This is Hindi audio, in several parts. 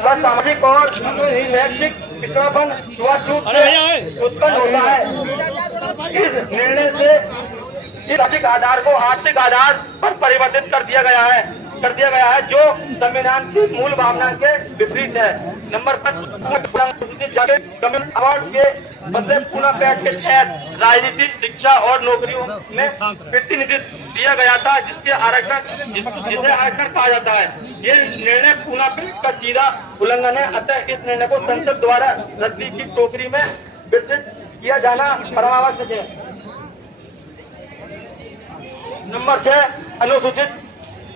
का सामाजिक और शैक्षिक पिछड़ापन छुआछूत से उत्पन्न होता है। इस निर्णय से इस सामाजिक आधार को आर्थिक आधार पर परिवर्तित कर दिया गया है जो संविधान की मूल भावना के विपरीत है। नंबर 5 अवार्ड के बदले पुनः पैठ के तहत राजनीति, शिक्षा और नौकरियों में प्रतिनिधित्व दिया गया था, जिसे आरक्षण कहा जाता है। ये निर्णय पुनः पैठ का सीधा उल्लंघन है। अतः इस निर्णय को संसद द्वारा रद्दी की टोकरी में विस्तृत किया जाना परमावश्यक है। नंबर 6 अनुसूचित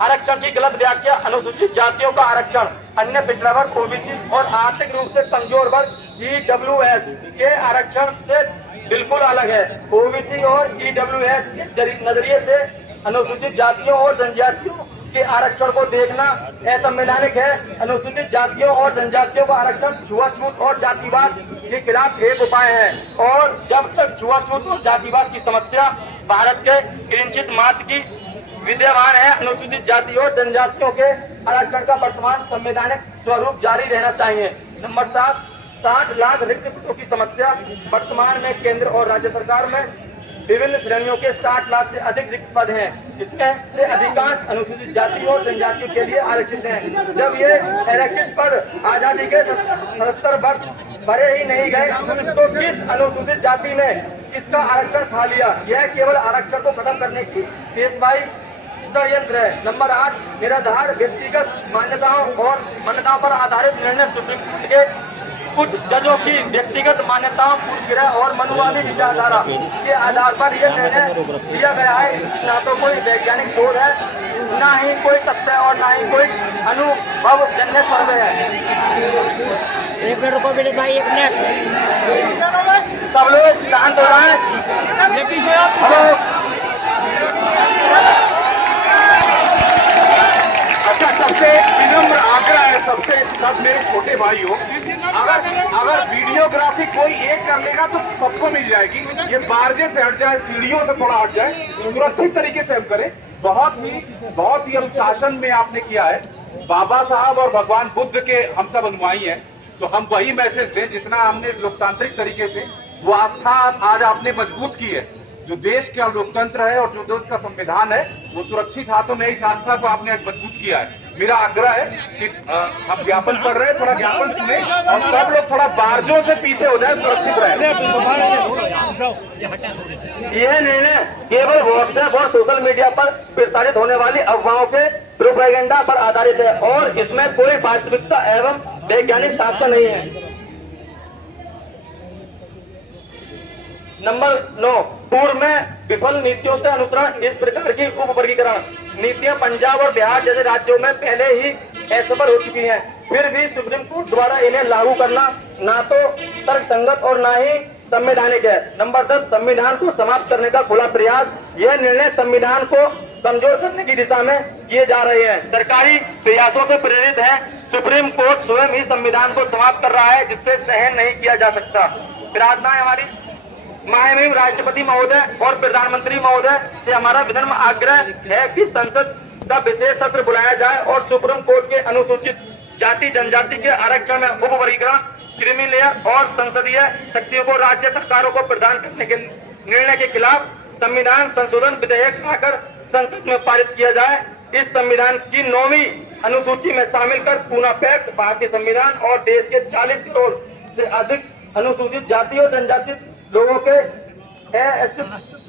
आरक्षण की गलत व्याख्या। अनुसूचित जातियों का आरक्षण अन्य पिछड़ा वर्ग, ओबीसी और आर्थिक रूप से कमजोर वर्ग ईडब्ल्यूएस के आरक्षण से बिल्कुल अलग है। ओबीसी और ईडब्ल्यूएस के नजरिए से अनुसूचित जातियों और जनजातियों के आरक्षण को देखना असंवैधानिक है। अनुसूचित जातियों और जनजातियों का आरक्षण छुआछूत और जातिवाद के खिलाफ एक उपाय है, और जब तक छुआछूत और जातिवाद की समस्या भारत के किंचित मात्र की विद्यमान है, अनुसूचित जाति और जनजातियों के आरक्षण का वर्तमान संवैधानिक स्वरूप जारी रहना चाहिए। नंबर 7 60 लाख रिक्त पदों की समस्या। वर्तमान में केंद्र और राज्य सरकार में विभिन्न श्रेणियों के 60 लाख से अधिक रिक्त पद हैं। इसमें से अधिकांश अनुसूचित जाति और जनजातियों के लिए आरक्षित हैं। जब ये आरक्षित पद आजादी के 77 वर्ष भरे ही नहीं गए तो किस अनुसूचित जाति ने इसका आरक्षण खा लिया? यह केवल आरक्षण को खत्म करने की पेशवाई षड्यंत्र है। नंबर 8 निराधार व्यक्तिगत मान्यताओं और मान्यताओं पर आधारित निर्णय। सुप्रीम कोर्ट के कुछ जजों की व्यक्तिगत मान्यताओं, पूर्वग्रह और मनुवादी विचारधारा के आधार पर यह निर्णय लिया गया है। ना तो कोई वैज्ञानिक शोध है, ना ही कोई तथ्य और ना ही कोई अनुभव जन्य सर्वे है। एक मिनट रुको मेरे भाई, एक मिनट। सब लोग शांत हो रहे हैं। हेलो, अच्छा, सबसे विनम्र आग्रह है, सबसे सब मेरे छोटे भाई हो, अगर वीडियोग्राफी कोई एक कर लेगा तो सबको मिल जाएगी। ये बारजे से हट जाए, सीढ़ियों से थोड़ा हट जाए, सुरक्षित तरीके से हम करें। बहुत ही अनुशासन में आपने किया है। बाबा साहब और भगवान बुद्ध के हम सब अनुयायी हैं, तो हम वही मैसेज दें जितना हमने लोकतांत्रिक तरीके से वो आस्था आज आपने मजबूत की है। जो देश का लोकतंत्र है और जो देश का संविधान है वो सुरक्षित हाथों में इस आस्था को आपने आज मजबूत किया है। मेरा आग्रह है कि हम ज्ञापन पढ़ रहे हैं, थोड़ा ज्ञापन सुने और सब लोग थोड़ा बारजों से पीछे हो जाए, सुरक्षित रहे। यह निर्णय केवल व्हाट्सएप और सोशल मीडिया पर प्रसारित होने वाली अफवाहों के प्रोपेगेंडा पर आधारित है और इसमें कोई वास्तविकता एवं वैज्ञानिक साक्ष्य नहीं है। नंबर 9 पूर्व में विफल नीतियों के अनुसरण। इस प्रकार की उप वर्गीकरण नीतियां पंजाब और बिहार जैसे राज्यों में पहले ही असफल हो चुकी हैं, फिर भी सुप्रीम कोर्ट द्वारा इन्हें लागू करना ना तो तर्कसंगत और ना ही संवैधानिक है। नंबर 10 संविधान को समाप्त करने का खुला प्रयास। यह निर्णय संविधान को कमजोर करने की दिशा में किए जा रहे हैं, सरकारी प्रयासों से प्रेरित है। सुप्रीम कोर्ट स्वयं ही संविधान को समाप्त कर रहा है, जिससे सहन नहीं किया जा सकता। प्रार्थना है हमारी माननीय राष्ट्रपति महोदय और प्रधानमंत्री महोदय से हमारा विनम्र आग्रह है कि संसद का विशेष सत्र बुलाया जाए और सुप्रीम कोर्ट के अनुसूचित जाति जनजाति के आरक्षण में उप वर्गीकरण, क्रीमी लेयर और संसदीय शक्तियों को राज्य सरकारों को प्रदान करने के निर्णय के खिलाफ संविधान संशोधन विधेयक लाकर संसद में पारित किया जाए। इस संविधान की 9वीं अनुसूची में शामिल कर पुनः पैक्ट भारतीय संविधान और देश के 40 करोड़ से अधिक अनुसूचित जाति और जनजाति लोगों के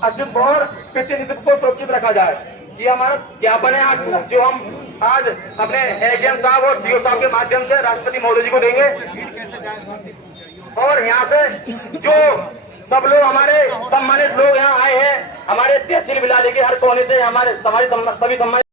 अस्तित्व और प्रतिनिधित्व को सुरक्षित रखा जाए। ये हमारा ज्ञापन है आज का, जो हम आज अपने एजीएम साहब और सीओ साहब के माध्यम से राष्ट्रपति महोदय जी को देंगे। और यहाँ से जो सब लोग हमारे सम्मानित लोग यहाँ आए हैं, हमारे तहसील बिलाली के हर कोने से हमारे सभी सम्मानित